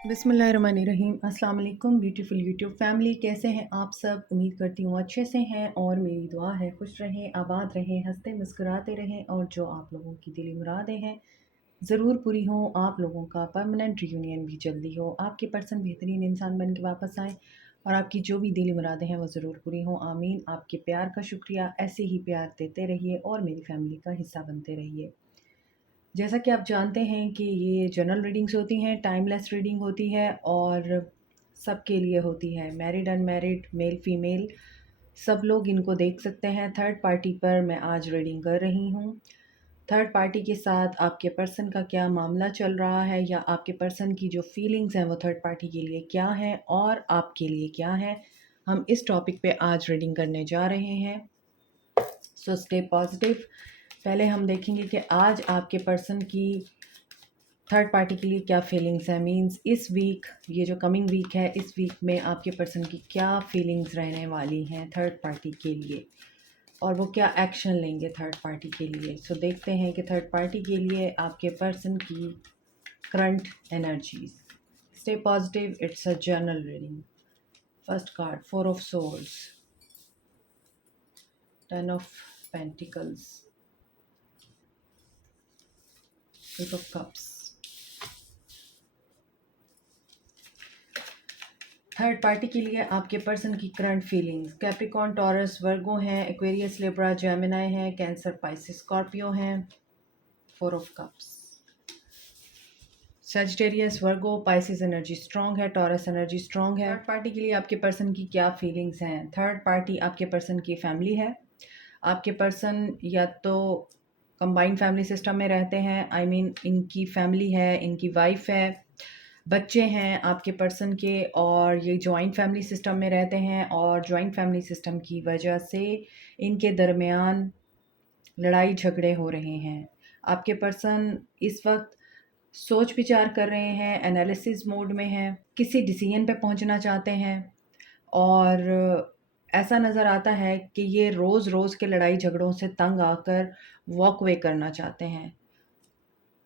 बिस्मिल्लाहिर्रहमानिर्रहीम। अस्सलाम वालेकुम ब्यूटीफुल यूट्यूब फैमिली, कैसे हैं आप सब? उम्मीद करती हूँ अच्छे से हैं और मेरी दुआ है खुश रहें, आबाद रहें, हंसते मुस्कुराते रहें और जो आप लोगों की दिली मुरादें हैं ज़रूर पूरी हों। आप लोगों का परमानेंट रियूनियन भी जल्दी हो, आपके पर्सन बेहतरीन इंसान बन के वापस आएँ और आपकी जो भी दिली मुरादें हैं वो ज़रूर पूरी हों। आमीन। आपके प्यार का शुक्रिया, ऐसे ही प्यार देते रहिए और मेरी फैमिली का हिस्सा बनते रहिए। जैसा कि आप जानते हैं कि ये जनरल रीडिंग्स होती हैं, टाइमलेस रीडिंग होती है और सबके लिए होती है, मैरिड अनमैरिड, मेल फीमेल, सब लोग इनको देख सकते हैं। थर्ड पार्टी पर मैं आज रीडिंग कर रही हूँ। थर्ड पार्टी के साथ आपके पर्सन का क्या मामला चल रहा है या आपके पर्सन की जो फीलिंग्स हैं वो थर्ड पार्टी के लिए क्या हैं और आपके लिए क्या है, हम इस टॉपिक पे आज रीडिंग करने जा रहे हैं। So stay positive. पहले हम देखेंगे कि आज आपके पर्सन की थर्ड पार्टी के लिए क्या फीलिंग्स है, मींस इस वीक, ये जो कमिंग वीक है, इस वीक में आपके पर्सन की क्या फीलिंग्स रहने वाली हैं थर्ड पार्टी के लिए और वो क्या एक्शन लेंगे थर्ड पार्टी के लिए। सो देखते हैं कि थर्ड पार्टी के लिए आपके पर्सन की current energies. Stay positive, it's a general reading. First card, 4 of swords, 10 of pentacles, 8 of cups. Third party के लिए आपके पर्सन की करंट फीलिंग्स। कैप्रिकॉर्न, टॉरस, वर्गो हैं, एक्वेरियस, लिब्रा, जेमिनी हैं, कैंसर, पाइसिस, स्कॉर्पियो हैं। 4 of cups. Sagittarius, Virgo, Pisces energy strong है, taurus energy strong है। Third party के लिए आपके पर्सन की क्या फीलिंग्स हैं? थर्ड पार्टी आपके पर्सन की फैमिली है। आपके पर्सन या तो कंबाइंड फैमिली सिस्टम में रहते हैं, आई मीन इनकी फैमिली है, इनकी वाइफ है, बच्चे हैं आपके पर्सन के, और ये जॉइंट फैमिली सिस्टम में रहते हैं और जॉइंट फैमिली सिस्टम की वजह से इनके दरमियान लड़ाई झगड़े हो रहे हैं। आपके पर्सन इस वक्त सोच विचार कर रहे हैं, एनालिसिस मोड में हैं, किसी डिसीजन पे पहुंचना चाहते हैं और ऐसा नज़र आता है कि ये रोज़ रोज़ के लड़ाई झगड़ों से तंग आकर वॉक वे करना चाहते हैं,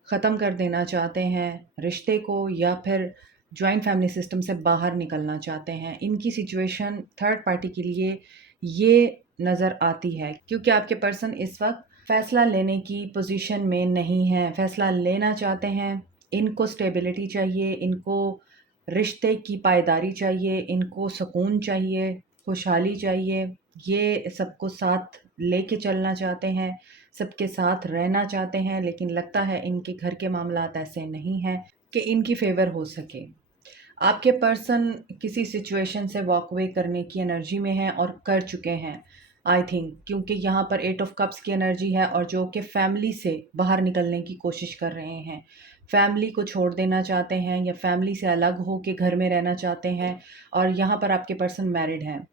ख़त्म कर देना चाहते हैं रिश्ते को, या फिर जॉइंट फैमिली सिस्टम से बाहर निकलना चाहते हैं। इनकी सिचुएशन थर्ड पार्टी के लिए ये नज़र आती है क्योंकि आपके पर्सन इस वक्त फ़ैसला लेने की पोजीशन में नहीं है। फ़ैसला लेना चाहते हैं, इनको स्टेबिलिटी चाहिए, इनको रिश्ते की पायदारी चाहिए, इनको सुकून चाहिए, खुशहाली चाहिए, ये सबको साथ लेके चलना चाहते हैं, सबके साथ रहना चाहते हैं, लेकिन लगता है इनके घर के मामलात ऐसे नहीं हैं कि इनकी फ़ेवर हो सके। आपके पर्सन किसी सिचुएशन से वॉक अवे करने की एनर्जी में हैं और कर चुके हैं, आई थिंक, क्योंकि यहाँ पर 8 ऑफ कप्स की एनर्जी है और जो कि फैमिली से बाहर निकलने की कोशिश कर रहे हैं, फैमिली को छोड़ देना चाहते हैं या फैमिली से अलग हो के घर में रहना चाहते हैं। और यहाँ पर आपके पर्सन मैरिड हैं।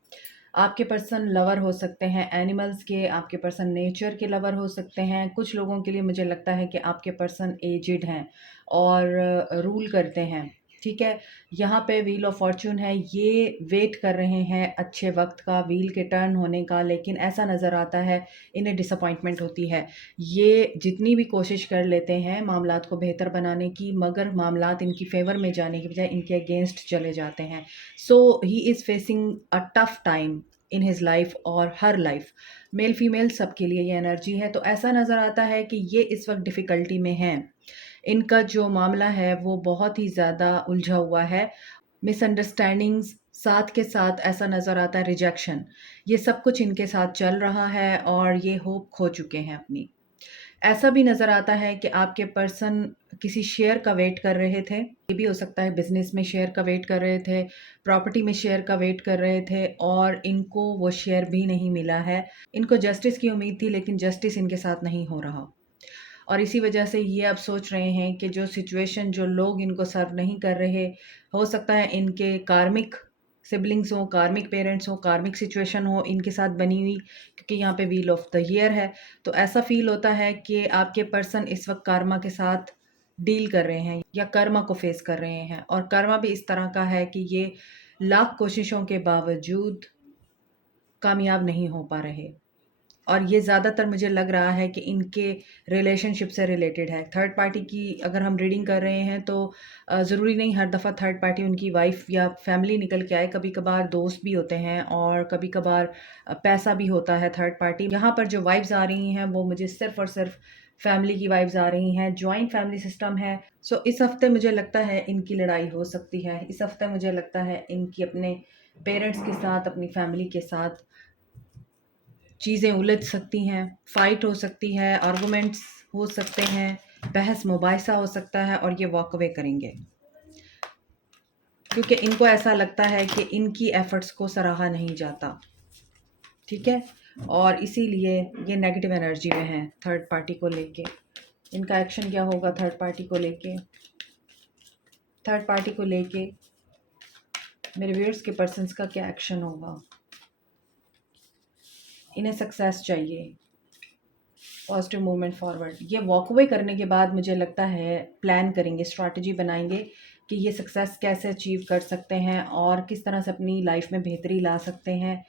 आपके पर्सन लवर हो सकते हैं एनिमल्स के, आपके पर्सन नेचर के लवर हो सकते हैं। कुछ लोगों के लिए मुझे लगता है कि आपके पर्सन एजिड हैं और रूल करते हैं, ठीक है। यहाँ पे व्हील ऑफ फॉर्च्यून है, ये वेट कर रहे हैं अच्छे वक्त का, व्हील के टर्न होने का, लेकिन ऐसा नज़र आता है इन्हें डिसअपॉइंटमेंट होती है। ये जितनी भी कोशिश कर लेते हैं मामलात को बेहतर बनाने की, मगर मामलात इनकी फेवर में जाने की बजाय इनके अगेंस्ट चले जाते हैं। So he is facing a tough time in his life और हर लाइफ, मेल फीमेल सबके लिए ये एनर्जी है। तो ऐसा नज़र आता है कि ये इस वक्त डिफ़िकल्टी में हैं। इनका जो मामला है वो बहुत ही ज़्यादा उलझा हुआ है, मिसअंडरस्टैंडिंग्स, साथ के साथ ऐसा नज़र आता है रिजेक्शन, ये सब कुछ इनके साथ चल रहा है और ये होप खो चुके हैं अपनी। ऐसा भी नज़र आता है कि आपके पर्सन किसी शेयर का वेट कर रहे थे, ये भी हो सकता है बिजनेस में शेयर का वेट कर रहे थे, प्रॉपर्टी में शेयर का वेट कर रहे थे और इनको वो शेयर भी नहीं मिला है। इनको जस्टिस की उम्मीद थी लेकिन जस्टिस इनके साथ नहीं हो रहा और इसी वजह से ये अब सोच रहे हैं कि जो सिचुएशन, जो लोग इनको सर्व नहीं कर रहे, हो सकता है इनके कार्मिक सिबलिंग्स हो, कार्मिक पेरेंट्स हो, कार्मिक सिचुएशन हो इनके साथ बनी हुई, क्योंकि यहाँ पे व्हील ऑफ द ईयर है। तो ऐसा फील होता है कि आपके पर्सन इस वक्त कर्मा के साथ डील कर रहे हैं या कर्मा को फेस कर रहे हैं, और कर्मा भी इस तरह का है कि ये लाख कोशिशों के बावजूद कामयाब नहीं हो पा रहे। और ये ज़्यादातर मुझे लग रहा है कि इनके रिलेशनशिप से रिलेटेड है। थर्ड पार्टी की अगर हम रीडिंग कर रहे हैं तो ज़रूरी नहीं हर दफ़ा थर्ड पार्टी उनकी वाइफ़ या फैमिली निकल के आए, कभी-कभार दोस्त भी होते हैं और कभी-कभार पैसा भी होता है थर्ड पार्टी। यहाँ पर जो वाइब्स आ रही हैं वो मुझे सिर्फ़ और सिर्फ़ फैमिली की वाइब्स आ रही हैं, जॉइंट फैमिली सिस्टम है। सो इस हफ़्ते मुझे लगता है इनकी लड़ाई हो सकती है। इस हफ़्ते मुझे लगता है इनकी अपने पेरेंट्स के साथ, अपनी फैमिली के साथ चीज़ें उलझ सकती हैं, फ़ाइट हो सकती है, आर्गुमेंट्स हो सकते हैं, बहस मुबाहिसा हो सकता है और ये वॉक अवे करेंगे। क्योंकि इनको ऐसा लगता है कि इनकी एफ़र्ट्स को सराहा नहीं जाता, ठीक है? और इसीलिए ये नेगेटिव एनर्जी में हैं थर्ड पार्टी को लेके। इनका एक्शन क्या होगा थर्ड पार्टी को लेके? थर्ड पार्टी को लेके मेरे व्यूअर्स के पर्सन्स का क्या एक्शन होगा? इन्हें सक्सेस चाहिए, पॉजिटिव मूवमेंट फॉरवर्ड। ये वॉक अवे करने के बाद मुझे लगता है प्लान करेंगे, स्ट्रैटेजी बनाएंगे कि ये सक्सेस कैसे अचीव कर सकते हैं और किस तरह से अपनी लाइफ में बेहतरी ला सकते हैं।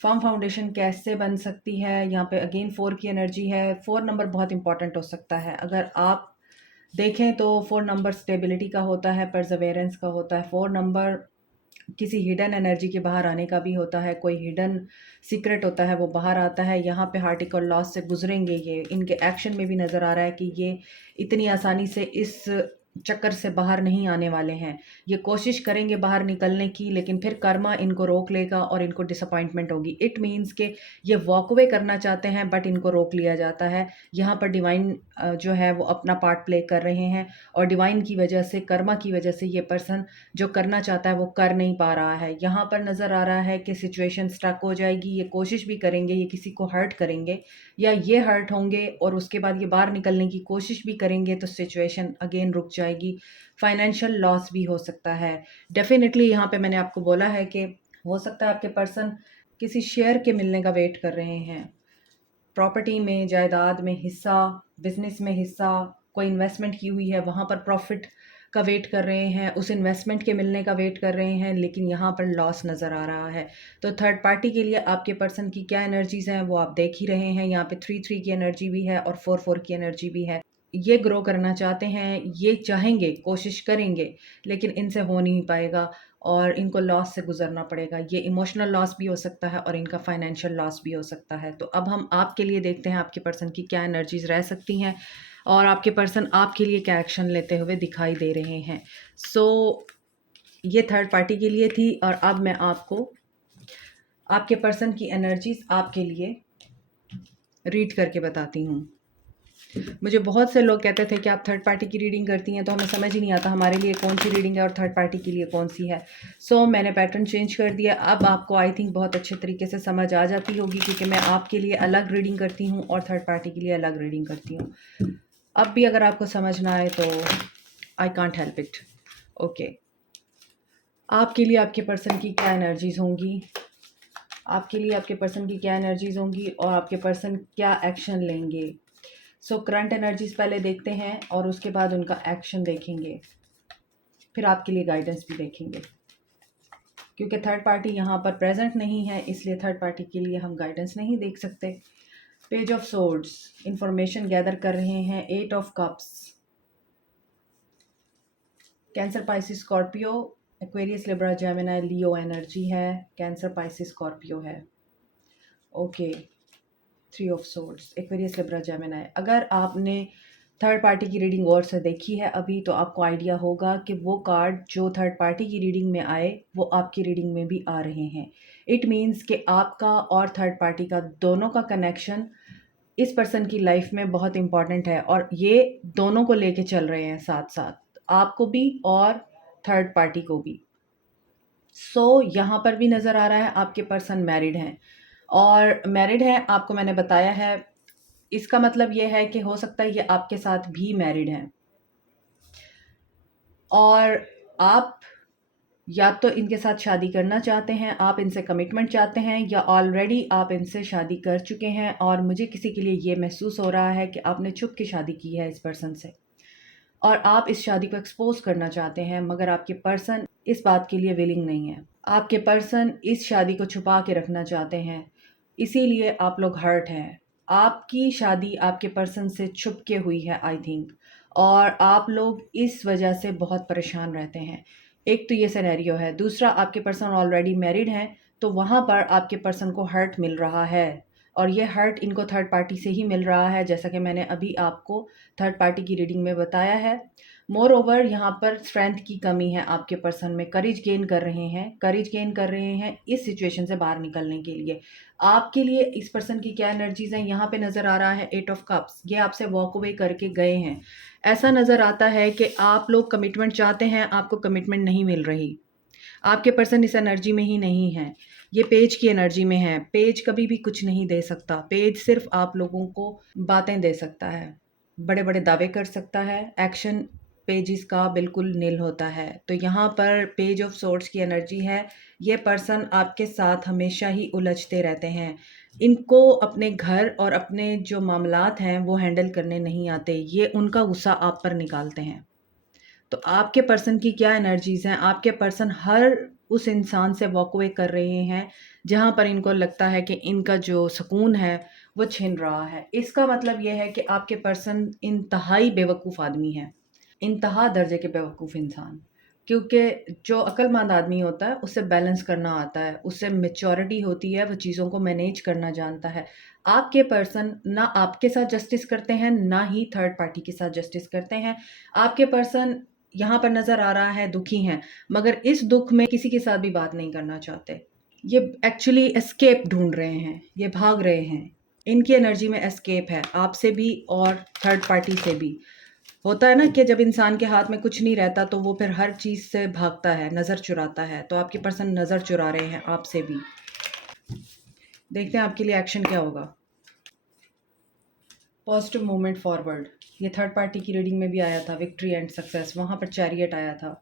फर्म फाउंडेशन कैसे बन सकती है? यहाँ पे अगेन 4 की एनर्जी है। 4 नंबर बहुत इंपॉर्टेंट हो सकता है। अगर आप देखें तो 4 नंबर स्टेबिलिटी का होता है, परसेवेरेंस का होता है। 4 नंबर किसी हिडन एनर्जी के बाहर आने का भी होता है, कोई हिडन सीक्रेट होता है वो बाहर आता है। यहाँ पे हार्टिकल लॉस से गुजरेंगे ये, इनके एक्शन में भी नज़र आ रहा है कि ये इतनी आसानी से इस चक्कर से बाहर नहीं आने वाले हैं। ये कोशिश करेंगे बाहर निकलने की, लेकिन फिर कर्मा इनको रोक लेगा और इनको डिसअपॉइंटमेंट होगी। इट मीन्स के ये वॉक अवे करना चाहते हैं बट इनको रोक लिया जाता है। यहाँ पर डिवाइन जो है वो अपना पार्ट प्ले कर रहे हैं और डिवाइन की वजह से, कर्मा की वजह से ये पर्सन जो करना चाहता है वो कर नहीं पा रहा है। यहाँ पर नज़र आ रहा है कि सिचुएशन स्टक हो जाएगी। ये कोशिश भी करेंगे, ये किसी को हर्ट करेंगे या ये हर्ट होंगे और उसके बाद ये बाहर निकलने की कोशिश भी करेंगे तो सिचुएशन अगेन रुक जाएगी। फाइनेंशियल लॉस भी हो सकता है। डेफिनेटली यहाँ पे मैंने आपको बोला है कि हो सकता है आपके पर्सन किसी शेयर के मिलने का वेट कर रहे हैं। प्रॉपर्टी में, जायदाद में हिस्सा, बिजनेस में हिस्सा, कोई इन्वेस्टमेंट की हुई है वहाँ पर प्रॉफिट का वेट कर रहे हैं, उस इन्वेस्टमेंट के मिलने का वेट कर रहे हैं, लेकिन यहाँ पर लॉस नज़र आ रहा है। तो थर्ड पार्टी के लिए आपके पर्सन की क्या एनर्जीज़ हैं वो आप देख ही रहे हैं। यहाँ पे 3-3 की एनर्जी भी है और 4-4 की एनर्जी भी है। ये ग्रो करना चाहते हैं, ये चाहेंगे, कोशिश करेंगे, लेकिन इनसे हो नहीं पाएगा और इनको लॉस से गुजरना पड़ेगा। ये इमोशनल लॉस भी हो सकता है और इनका फाइनेंशियल लॉस भी हो सकता है। तो अब हम आपके लिए देखते हैं आपके पर्सन की क्या एनर्जीज रह सकती हैं और आपके पर्सन आपके लिए क्या एक्शन लेते हुए दिखाई दे रहे हैं। सो ये थर्ड पार्टी के लिए थी और अब मैं आपको आपके पर्सन की एनर्जीज आपके लिए रीड करके बताती हूँ। मुझे बहुत से लोग कहते थे कि आप थर्ड पार्टी की रीडिंग करती हैं, तो हमें समझ ही नहीं आता हमारे लिए कौन सी रीडिंग है और थर्ड पार्टी के लिए कौन सी है। सो मैंने पैटर्न चेंज कर दिया। अब आपको आई थिंक बहुत अच्छे तरीके से समझ आ जाती होगी क्योंकि मैं आपके लिए अलग रीडिंग करती हूँ और थर्ड पार्टी के लिए अलग रीडिंग करती हूँ। अब भी अगर आपको समझ ना आए तो I can't help it. Okay, आपके लिए आपके पर्सन की क्या एनर्जीज होंगी, आपके लिए आपके पर्सन की क्या एनर्जीज होंगी और आपके पर्सन क्या एक्शन लेंगे। सो करंट एनर्जीज पहले देखते हैं और उसके बाद उनका एक्शन देखेंगे, फिर आपके लिए गाइडेंस भी देखेंगे। क्योंकि थर्ड पार्टी यहाँ पर प्रेजेंट नहीं है इसलिए थर्ड पार्टी के लिए हम गाइडेंस नहीं देख सकते। Page of swords information gather कर रहे हैं। 8 of cups, cancer, Pisces, Scorpio, Aquarius, Libra, Gemini, Leo energy है। कैंसर, पाइसिस, स्कॉर्पियो है। Okay, 3 of swords, Aquarius, Libra, Gemini. अगर आपने थर्ड पार्टी की रीडिंग और से देखी है अभी तो आपको आइडिया होगा कि वो कार्ड जो थर्ड पार्टी की रीडिंग में आए वो आपकी रीडिंग में भी आ रहे हैं। इट मीन्स कि आपका और थर्ड पार्टी का दोनों का कनेक्शन इस पर्सन की लाइफ में बहुत इंपॉर्टेंट है और ये दोनों को लेके चल रहे हैं साथ साथ, आपको भी और थर्ड पार्टी को भी। सो यहाँ पर भी नज़र आ रहा है आपके पर्सन मैरिड हैं और मैरिड है, आपको मैंने बताया है। इसका मतलब ये है कि हो सकता है ये आपके साथ भी मैरिड हैं और आप या तो इनके साथ शादी करना चाहते हैं, आप इनसे कमिटमेंट चाहते हैं, या ऑलरेडी आप इनसे शादी कर चुके हैं और मुझे किसी के लिए ये महसूस हो रहा है कि आपने छुप के शादी की है इस पर्सन से और आप इस शादी को एक्सपोज करना चाहते हैं, मगर आपके पर्सन इस बात के लिए विलिंग नहीं है। आपके पर्सन इस शादी को छुपा के रखना चाहते हैं। इसीलिए आप लोग हर्ट हैं। आपकी शादी आपके पर्सन से छुप के हुई है आई थिंक, और आप लोग इस वजह से बहुत परेशान रहते हैं। एक तो ये सिनेरियो है। दूसरा, आपके पर्सन ऑलरेडी मैरिड हैं, तो वहाँ पर आपके पर्सन को हर्ट मिल रहा है, और ये हर्ट इनको थर्ड पार्टी से ही मिल रहा है, जैसा कि मैंने अभी आपको थर्ड पार्टी की रीडिंग में बताया है। मोर ओवर यहाँ पर स्ट्रेंथ की कमी है आपके पर्सन में। करेज गेन कर रहे हैं, करेज गेन कर रहे हैं इस सिचुएशन से बाहर निकलने के लिए। आपके लिए इस पर्सन की क्या एनर्जीज हैं यहाँ पे नज़र आ रहा है। 8 ऑफ कप्स, ये आपसे वॉक अवे करके गए हैं। ऐसा नज़र आता है कि आप लोग कमिटमेंट चाहते हैं, आपको कमिटमेंट नहीं मिल रही। आपके पर्सन इस एनर्जी में ही नहीं है, ये पेज की एनर्जी में है। पेज कभी भी कुछ नहीं दे सकता। पेज सिर्फ आप लोगों को बातें दे सकता है, बड़े बड़े दावे कर सकता है। एक्शन पेजेस का बिल्कुल नील होता है। तो यहाँ पर पेज ऑफ सोर्ड्स की एनर्जी है। ये पर्सन आपके साथ हमेशा ही उलझते रहते हैं। इनको अपने घर और अपने जो मामलात हैं वो हैंडल करने नहीं आते। ये उनका गुस्सा आप पर निकालते हैं। तो आपके पर्सन की क्या एनर्जीज़ हैं। आपके पर्सन हर उस इंसान से वॉक अवे कर रहे हैं जहाँ पर इनको लगता है कि इनका जो सुकून है वो छिन रहा है। इसका मतलब ये है कि आपके पर्सन इंतहाई बेवकूफ़ आदमी है, इंतहा दर्जे के बेवकूफ़ इंसान। क्योंकि जो अक्लमंद आदमी होता है उसे बैलेंस करना आता है, उसे मैच्योरिटी होती है, वो चीज़ों को मैनेज करना जानता है। आपके पर्सन ना आपके साथ जस्टिस करते हैं, ना ही थर्ड पार्टी के साथ जस्टिस करते हैं। आपके पर्सन यहाँ पर नज़र आ रहा है दुखी हैं, मगर इस दुख में किसी के साथ भी बात नहीं करना चाहते। ये एक्चुअली एस्केप ढूंढ रहे हैं, ये भाग रहे हैं। इनकी एनर्जी में एस्केप है, आपसे भी और थर्ड पार्टी से भी। होता है ना कि जब इंसान के हाथ में कुछ नहीं रहता तो वो फिर हर चीज़ से भागता है, नज़र चुराता है। तो आपके पर्सन नज़र चुरा रहे हैं आपसे भी। देखते हैं आपके लिए एक्शन क्या होगा। पॉजिटिव मूवमेंट फॉरवर्ड, ये थर्ड पार्टी की रीडिंग में भी आया था। विक्ट्री एंड सक्सेस, वहाँ पर चैरियट आया था।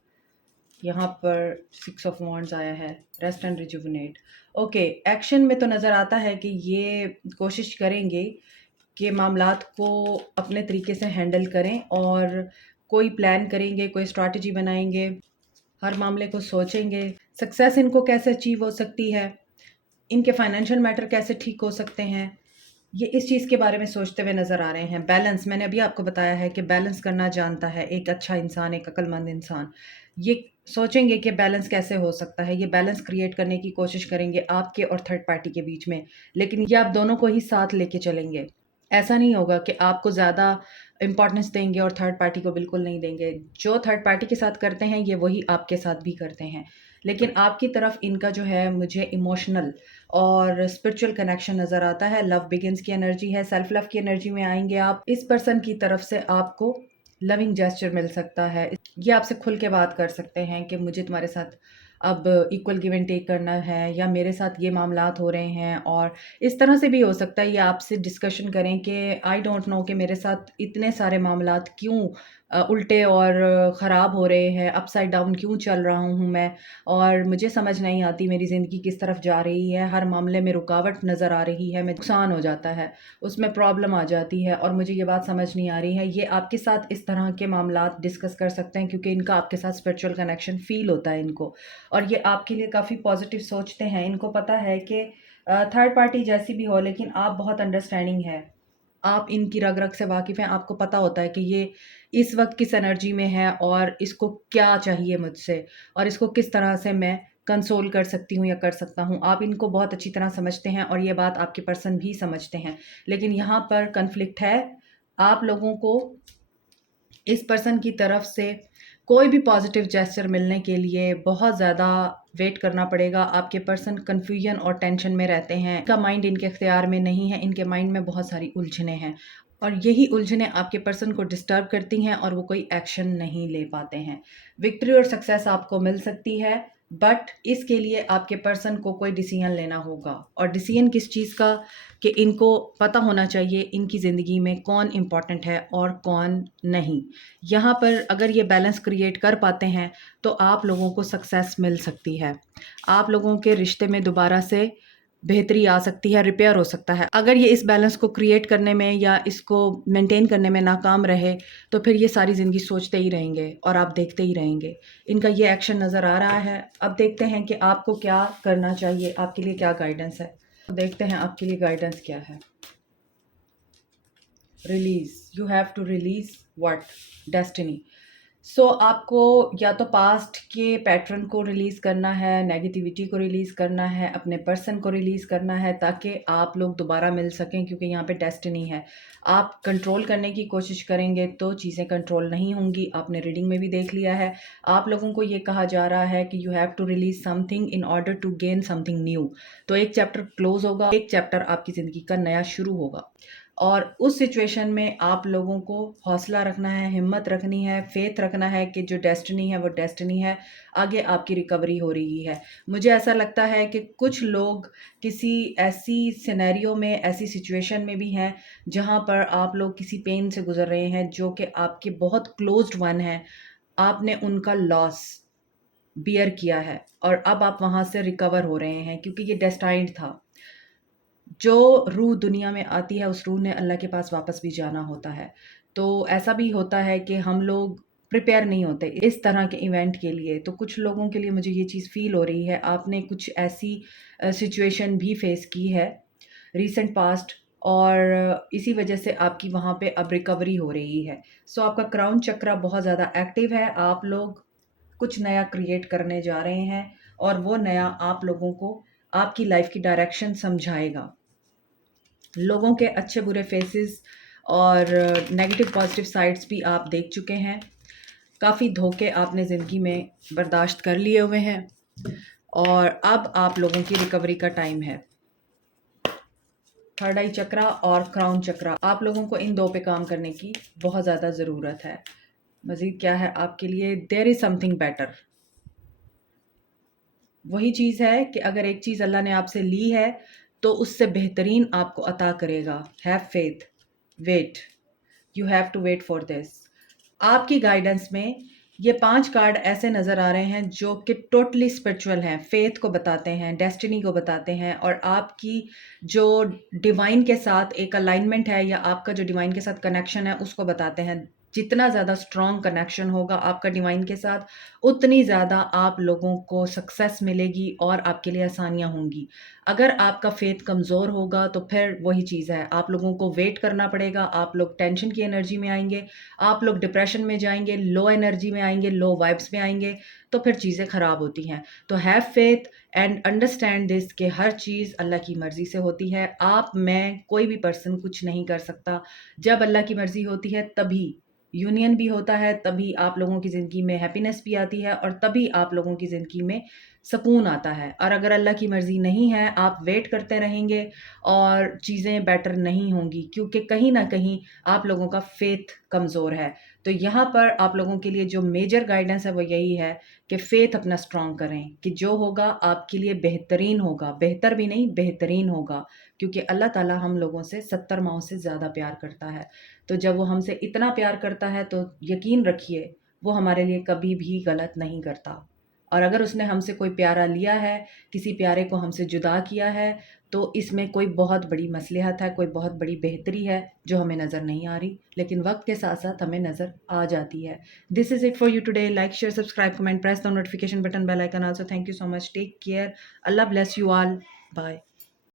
यहाँ पर 6 ऑफ वॉन्ड्स आया है। Rest and rejuvenate. Okay, action में तो नज़र आता है कि ये कोशिश करेंगे कि मामलात को अपने तरीके से हैंडल करें, और कोई प्लान करेंगे, कोई स्ट्रैटेजी बनाएंगे, हर मामले को सोचेंगे। सक्सेस इनको कैसे अचीव हो सकती है, इनके फाइनेंशियल मैटर कैसे ठीक हो सकते हैं, ये इस चीज़ के बारे में सोचते हुए नज़र आ रहे हैं। बैलेंस, मैंने अभी आपको बताया है कि बैलेंस करना जानता है एक अच्छा इंसान, एक अक्लमंद इंसान। ये सोचेंगे कि बैलेंस कैसे हो सकता है, ये बैलेंस क्रिएट करने की कोशिश करेंगे आपके और थर्ड पार्टी के बीच में। लेकिन ये आप दोनों को ही साथ लेके चलेंगे। ऐसा नहीं होगा कि आपको ज़्यादा इम्पोर्टेंस देंगे और थर्ड पार्टी को बिल्कुल नहीं देंगे। जो थर्ड पार्टी के साथ करते हैं ये वही आपके साथ भी करते हैं। लेकिन आपकी तरफ इनका जो है मुझे इमोशनल और स्पिरिचुअल कनेक्शन नज़र आता है। लव बिगिंस की एनर्जी है, सेल्फ लव की एनर्जी में आएंगे आप। इस पर्सन की तरफ से आपको लविंग जेस्चर मिल सकता है। ये आपसे खुल के बात कर सकते हैं कि मुझे तुम्हारे साथ अब इक्वल गिव एंड टेक करना है, या मेरे साथ ये मामलात हो रहे हैं। और इस तरह से भी हो सकता है ये आपसे डिस्कशन करें कि आई डोंट नो कि मेरे साथ इतने सारे मामलात क्यों उल्टे और ख़राब हो रहे हैं, अपसाइड डाउन क्यों चल रहा हूँ मैं, और मुझे समझ नहीं आती मेरी ज़िंदगी किस तरफ जा रही है। हर मामले में रुकावट नज़र आ रही है, मैं नुकसान हो जाता है, उसमें प्रॉब्लम आ जाती है, और मुझे ये बात समझ नहीं आ रही है। ये आपके साथ इस तरह के मामलात डिस्कस कर सकते हैं, क्योंकि इनका आपके साथ स्पिरिचुअल कनेक्शन फ़ील होता है इनको, और ये आपके लिए काफ़ी पॉजिटिव सोचते हैं। इनको पता है कि थर्ड पार्टी जैसी भी हो, लेकिन आप बहुत अंडरस्टैंडिंग है, आप इनकी रग रग से वाकिफ़ हैं। आपको पता होता है कि ये इस वक्त किस एनर्जी में है, और इसको क्या चाहिए मुझसे, और इसको किस तरह से मैं कंसोल कर सकती हूँ या कर सकता हूँ। आप इनको बहुत अच्छी तरह समझते हैं, और ये बात आपके पर्सन भी समझते हैं। लेकिन यहाँ पर कन्फ्लिक्ट है। आप लोगों को इस पर्सन की तरफ से कोई भी पॉजिटिव जेस्चर मिलने के लिए बहुत ज़्यादा वेट करना पड़ेगा। आपके पर्सन कन्फ्यूजन और टेंशन में रहते हैं, इनका माइंड इनके इख्तियार में नहीं है, इनके माइंड में बहुत सारी उलझनें हैं, और यही उलझनें आपके पर्सन को डिस्टर्ब करती हैं, और वो कोई एक्शन नहीं ले पाते हैं। विक्ट्री और सक्सेस आपको मिल सकती है, बट इसके लिए आपके पर्सन को कोई डिसीजन लेना होगा। और डिसीजन किस चीज़ का, कि इनको पता होना चाहिए इनकी ज़िंदगी में कौन इम्पॉर्टेंट है और कौन नहीं। यहाँ पर अगर ये बैलेंस क्रिएट कर पाते हैं तो आप लोगों को सक्सेस मिल सकती है। आप लोगों के रिश्ते में दोबारा से बेहतरी आ सकती है, रिपेयर हो सकता है। अगर ये इस बैलेंस को क्रिएट करने में या इसको मेंटेन करने में नाकाम रहे तो फिर ये सारी ज़िंदगी सोचते ही रहेंगे और आप देखते ही रहेंगे। इनका ये एक्शन नज़र आ रहा है। अब देखते हैं कि आपको क्या करना चाहिए, आपके लिए क्या गाइडेंस है। तो देखते हैं आपके लिए गाइडेंस क्या है। Release, you have to release what? Destiny. So आपको या तो पास्ट के पैटर्न को रिलीज़ करना है, नेगेटिविटी को रिलीज़ करना है, अपने पर्सन को रिलीज़ करना है, ताकि आप लोग दोबारा मिल सकें, क्योंकि यहाँ पे डेस्टिनी है। आप कंट्रोल करने की कोशिश करेंगे तो चीज़ें कंट्रोल नहीं होंगी। आपने रीडिंग में भी देख लिया है, आप लोगों को ये कहा जा रहा है कि you have to release something in order to gain something new. तो एक चैप्टर क्लोज होगा, एक चैप्टर आपकी ज़िंदगी का नया शुरू होगा। और उस सिचुएशन में आप लोगों को हौसला रखना है, हिम्मत रखनी है, फेथ रखना है कि जो डेस्टिनी है वो डेस्टिनी है। आगे आपकी रिकवरी हो रही है। मुझे ऐसा लगता है कि कुछ लोग किसी ऐसी सिनेरियो में, ऐसी सिचुएशन में भी हैं जहाँ पर आप लोग किसी पेन से गुजर रहे हैं, जो कि आपके बहुत क्लोज्ड वन है। आपने उनका लॉस बियर किया है और अब आप वहाँ से रिकवर हो रहे हैं, क्योंकि ये डेस्टाइन्ड था। जो रूह दुनिया में आती है, उस रूह ने अल्लाह के पास वापस भी जाना होता है। तो ऐसा भी होता है कि हम लोग प्रिपेयर नहीं होते इस तरह के इवेंट के लिए। तो कुछ लोगों के लिए मुझे ये चीज़ फ़ील हो रही है, आपने कुछ ऐसी सिचुएशन भी फ़ेस की है रीसेंट पास्ट, और इसी वजह से आपकी वहाँ पे अब रिकवरी हो रही है। सो आपका क्राउन चक्रा बहुत ज़्यादा एक्टिव है। आप लोग कुछ नया क्रिएट करने जा रहे हैं, और वो नया आप लोगों को आपकी लाइफ़ की डायरेक्शन समझाएगा। लोगों के अच्छे बुरे फेसेस और नेगेटिव पॉजिटिव साइड्स भी आप देख चुके हैं। काफ़ी धोखे आपने ज़िंदगी में बर्दाश्त कर लिए हुए हैं, और अब आप लोगों की रिकवरी का टाइम है। थर्ड आई चक्रा और क्राउन चक्रा, आप लोगों को इन दो पे काम करने की बहुत ज़्यादा ज़रूरत है। मज़ीद क्या है आपके लिए? There is something better. वही चीज़ है कि अगर एक चीज़ अल्लाह ने आपसे ली है तो उससे बेहतरीन आपको अता करेगा। Have faith, wait, you have to wait for this. आपकी गाइडेंस में ये 5 कार्ड ऐसे नज़र आ रहे हैं जो कि टोटली स्पिरिचुअल हैं, फेथ को बताते हैं, डेस्टिनी को बताते हैं, और आपकी जो डिवाइन के साथ एक अलाइनमेंट है, या आपका जो डिवाइन के साथ कनेक्शन है, उसको बताते हैं। जितना ज़्यादा स्ट्रॉन्ग कनेक्शन होगा आपका डिवाइन के साथ, उतनी ज़्यादा आप लोगों को सक्सेस मिलेगी और आपके लिए आसानियाँ होंगी। अगर आपका फेथ कमज़ोर होगा तो फिर वही चीज़ है, आप लोगों को वेट करना पड़ेगा, आप लोग टेंशन की एनर्जी में आएँगे, आप लोग डिप्रेशन में जाएँगे, लो एनर्जी में आएँगे, लो वाइब्स में आएँगे, तो फिर चीज़ें ख़राब होती हैं। तो have faith and understand this कि हर चीज़ अल्लाह की मर्ज़ी से होती है। आप, मैं, कोई भी पर्सन कुछ नहीं कर सकता। जब अल्लाह की मर्ज़ी होती है तभी यूनियन भी होता है, तभी आप लोगों की ज़िंदगी में हैप्पीनेस भी आती है, और तभी आप लोगों की ज़िंदगी में सुकून आता है। और अगर अल्लाह की मर्ज़ी नहीं है, आप वेट करते रहेंगे और चीज़ें बेटर नहीं होंगी, क्योंकि कहीं न कहीं आप लोगों का फेथ कमज़ोर है। तो यहाँ पर आप लोगों के लिए जो मेजर गाइडेंस है वो यही है कि फेथ अपना स्ट्रॉन्ग करें, कि जो होगा आपके लिए बेहतरीन होगा, बेहतर भी नहीं बेहतरीन होगा, क्योंकि अल्लाह ताला हम लोगों से 70 माओं से ज़्यादा प्यार करता है। तो जब वो हमसे इतना प्यार करता है तो यकीन रखिए वो हमारे लिए कभी भी गलत नहीं करता। और अगर उसने हमसे कोई प्यारा लिया है, किसी प्यारे को हमसे जुदा किया है, तो इसमें कोई बहुत बड़ी मसलहत है, कोई बहुत बड़ी बेहतरी है जो हमें नज़र नहीं आ रही, लेकिन वक्त के साथ साथ हमें नज़र आ जाती है। This is it for you today. Like, share, subscribe, comment, press the notification button, bell icon. Also thank you so much, take care, Allah bless you all, bye.